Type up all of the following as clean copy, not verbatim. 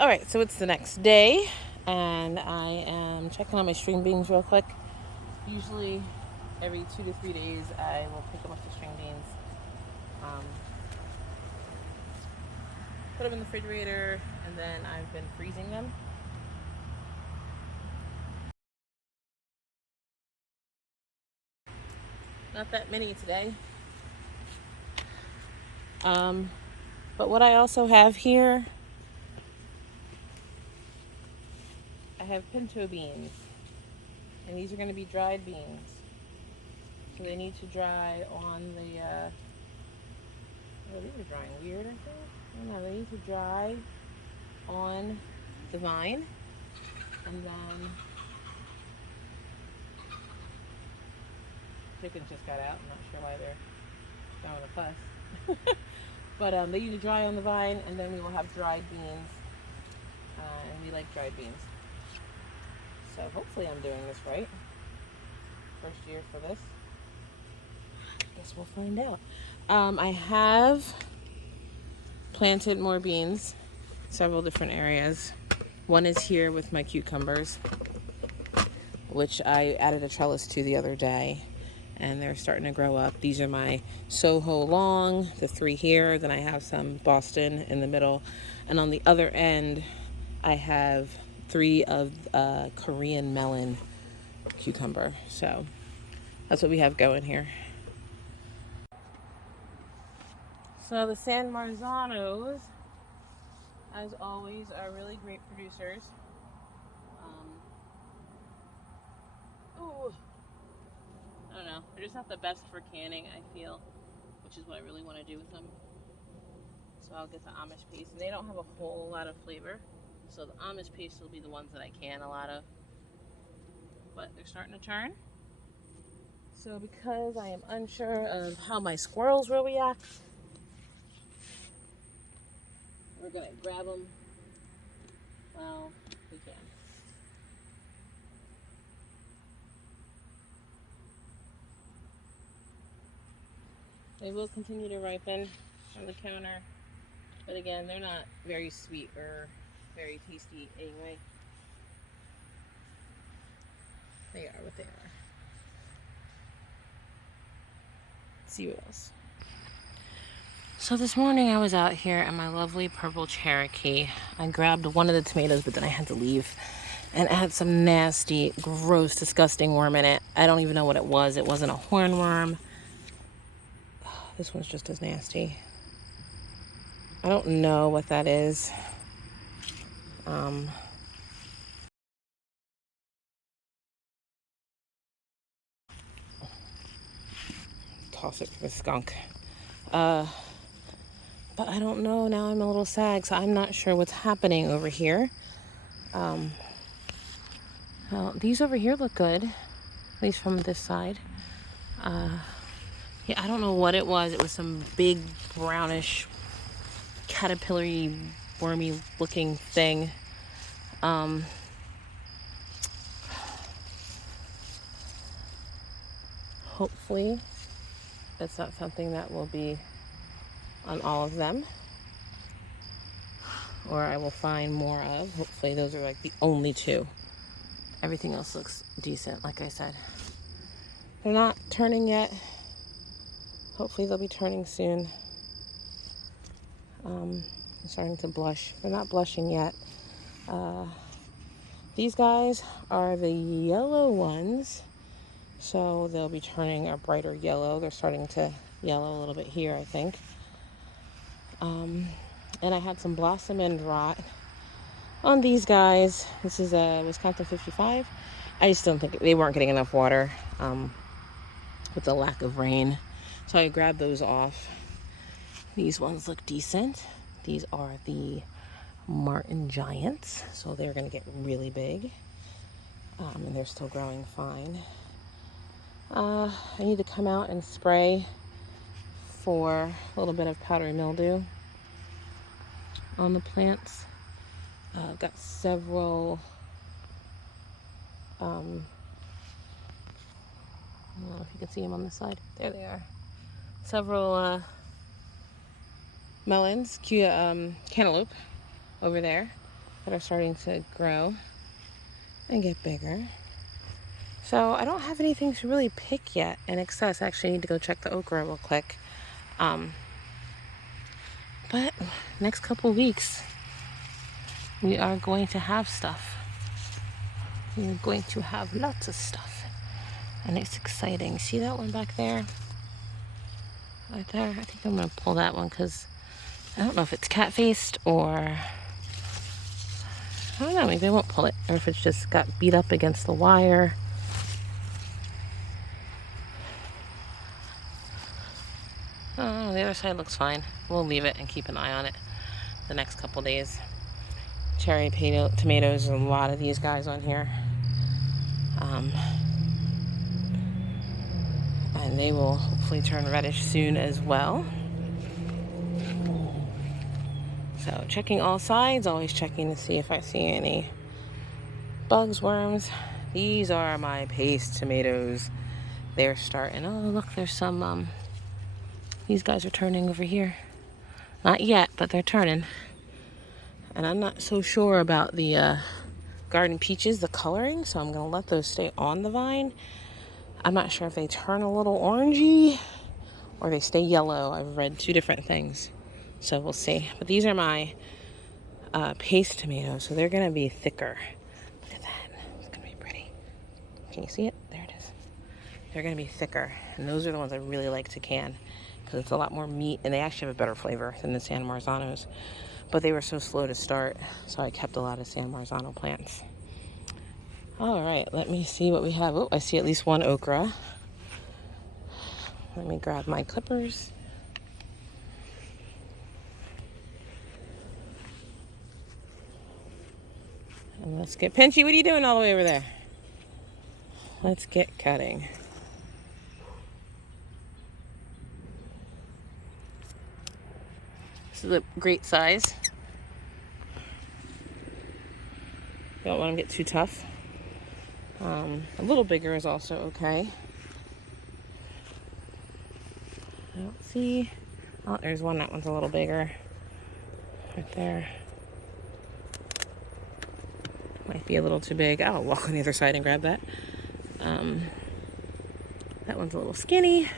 All right, so it's the next day, and I am checking on my string beans real quick. Usually, every 2 to 3 days, I will pick them up the string beans, um, put them in the refrigerator, and then I've been freezing them. Not that many today. But what I also have here, I have pinto beans, and these are going to be dried beans. So they need to dry on the, oh, these are drying weird, I think. I don't know, they need to dry on the vine, and then chickens just got out. I'm not sure why they're throwing a fuss. But they need to dry on the vine, and then we will have dried beans, and we like dried beans. So hopefully I'm doing this right. First year for this. Guess we'll find out. I have planted more beans, several different areas. One is here with my cucumbers, which I added a trellis to the other day, and they're starting to grow up. These are my Soho long, the 3 here. Then I have some Boston in the middle, and on the other end I have 3 of Korean melon cucumber. So that's what we have going here. So the San Marzanos, as always, are really great producers. Ooh, I don't know. They're just not the best for canning, I feel, which is what I really want to do with them. So I'll get the Amish paste, and they don't have a whole lot of flavor. So the Amish paste will be the ones that I can a lot of. But they're starting to turn. So because I am unsure of how my squirrels will react, we're gonna grab them while we can. They will continue to ripen on the counter, but again, they're not very sweet or very tasty anyway. They are what they are. Let's see what else. So this morning I was out here in my lovely purple Cherokee. I grabbed one of the tomatoes, but then I had to leave. And it had some nasty, gross, disgusting worm in it. I don't even know what it was. It wasn't a hornworm. This one's just as nasty. I don't know what that is. Toss it for the skunk. But I don't know. Now I'm a little sad, so I'm not sure what's happening over here. Well, these over here look good, at least from this side. Yeah, I don't know what it was. It was some big brownish, caterpillar-y, wormy looking thing. Hopefully it's not something that will be on all of them, or I will find more of. Hopefully those are like the only 2. Everything else looks decent, like I said. They're not turning yet. Hopefully they'll be turning soon. I'm starting to blush. They're not blushing yet. These guys are the yellow ones, so they'll be turning a brighter yellow. They're starting to yellow a little bit here, I think. And I had some blossom end rot on these guys. This is a Wisconsin 55. I just don't think they weren't getting enough water with the lack of rain. So I grabbed those off. These ones look decent. These are the Martin Giants, so they're going to get really big. And they're still growing fine. I need to come out and spray for a little bit of powdery mildew on the plants. I've got several, I don't know if you can see them on this side. There they are. Several melons, cantaloupe over there. that are starting to grow and get bigger. So I don't have anything to really pick yet in excess. I actually need to go check the okra real quick. But next couple weeks, we are going to have stuff. We're going to have lots of stuff. And it's exciting. See that one back there? Right there? I think I'm going to pull that one because I don't know if it's cat-faced or... I don't know, maybe I won't pull it. Or if it's just got beat up against the wire. Oh, the other side looks fine. We'll leave it and keep an eye on it the next couple days. Cherry tomatoes, a lot of these guys on here. And they will hopefully turn reddish soon as well. So checking all sides, always checking to see if I see any bugs, worms. These are my paste tomatoes. They're starting, oh look, there's some, these guys are turning over here. Not yet, but they're turning. And I'm not so sure about the garden peaches, the coloring, so I'm gonna let those stay on the vine. I'm not sure if they turn a little orangey or they stay yellow. I've read two different things, so we'll see. But these are my paste tomatoes, so they're gonna be thicker. Look at that, it's gonna be pretty. Can you see it? There it is. They're gonna be thicker, and those are the ones I really like to can because it's a lot more meat, and they actually have a better flavor than the San Marzanos. But they were so slow to start, so I kept a lot of San Marzano plants. All right, let me see what we have. Oh, I see at least one okra. Let me grab my clippers. And let's get, Pinchy, what are you doing all the way over there? Let's get cutting. This is a great size. Don't want them to get too tough. A little bigger is also okay. I don't see. Oh, there's one. That one's a little bigger. Right there. Might be a little too big. I'll walk on the other side and grab that. That one's a little skinny.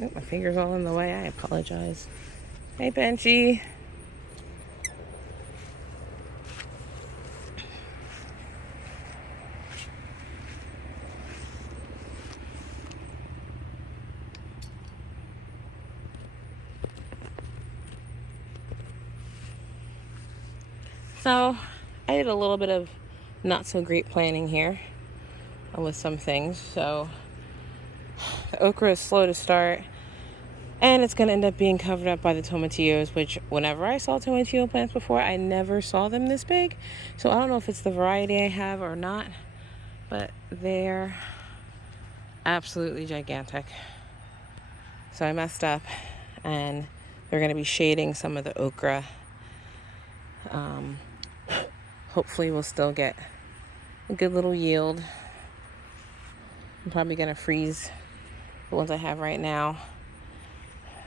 Oh, my finger's all in the way. I apologize. Hey, Benchy. So I did a little bit of not so great planning here with some things. So the okra is slow to start, and it's going to end up being covered up by the tomatillos, which whenever I saw tomatillo plants before, I never saw them this big. So I don't know if it's the variety I have or not, but they're absolutely gigantic. So I messed up, and they're going to be shading some of the okra. Hopefully we'll still get a good little yield. I'm probably going to freeze the ones I have right now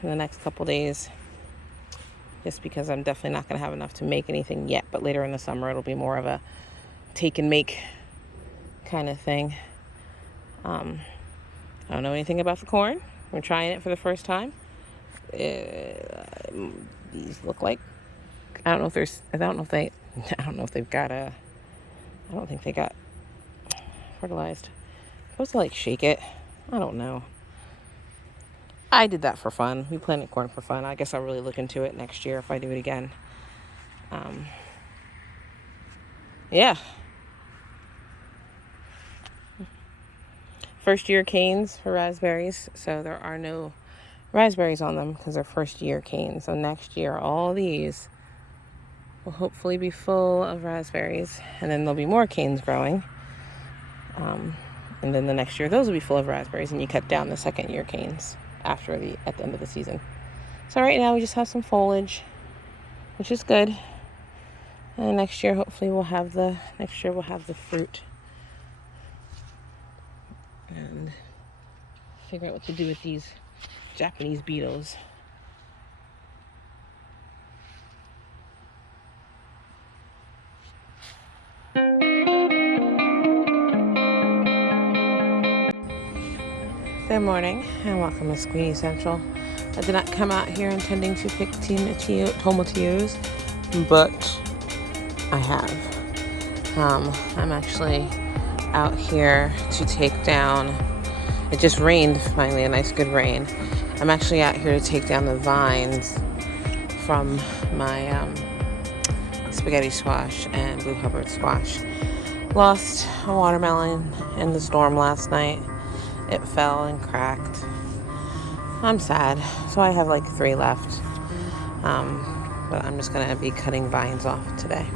in the next couple days, just because I'm definitely not going to have enough to make anything yet. But later in the summer it'll be more of a take and make kind of thing. I don't know anything about the corn. We're trying it for the first time. These look like, I don't know if they've got I don't think they got fertilized. I'm supposed to like shake it. I don't know. I did that for fun. We planted corn for fun. I guess I'll really look into it next year if I do it again. Yeah. First year canes for raspberries. So there are no raspberries on them because they're first year canes. So next year, all these will hopefully be full of raspberries. And then there'll be more canes growing. And then the next year, those will be full of raspberries. And you cut down the second year canes at the end of the season. So right now we just have some foliage, which is good. And next year hopefully we'll have the fruit. And figure out what to do with these Japanese beetles. Good morning and welcome to Squeenie Central. I did not come out here intending to pick tomatillos, but I have. I'm actually out here to take down, it just rained finally, a nice good rain. I'm actually out here to take down the vines from my spaghetti squash and blue Hubbard squash. Lost a watermelon in the storm last night. It fell and cracked. I'm sad. So I have like 3 left. But I'm just going to be cutting vines off today.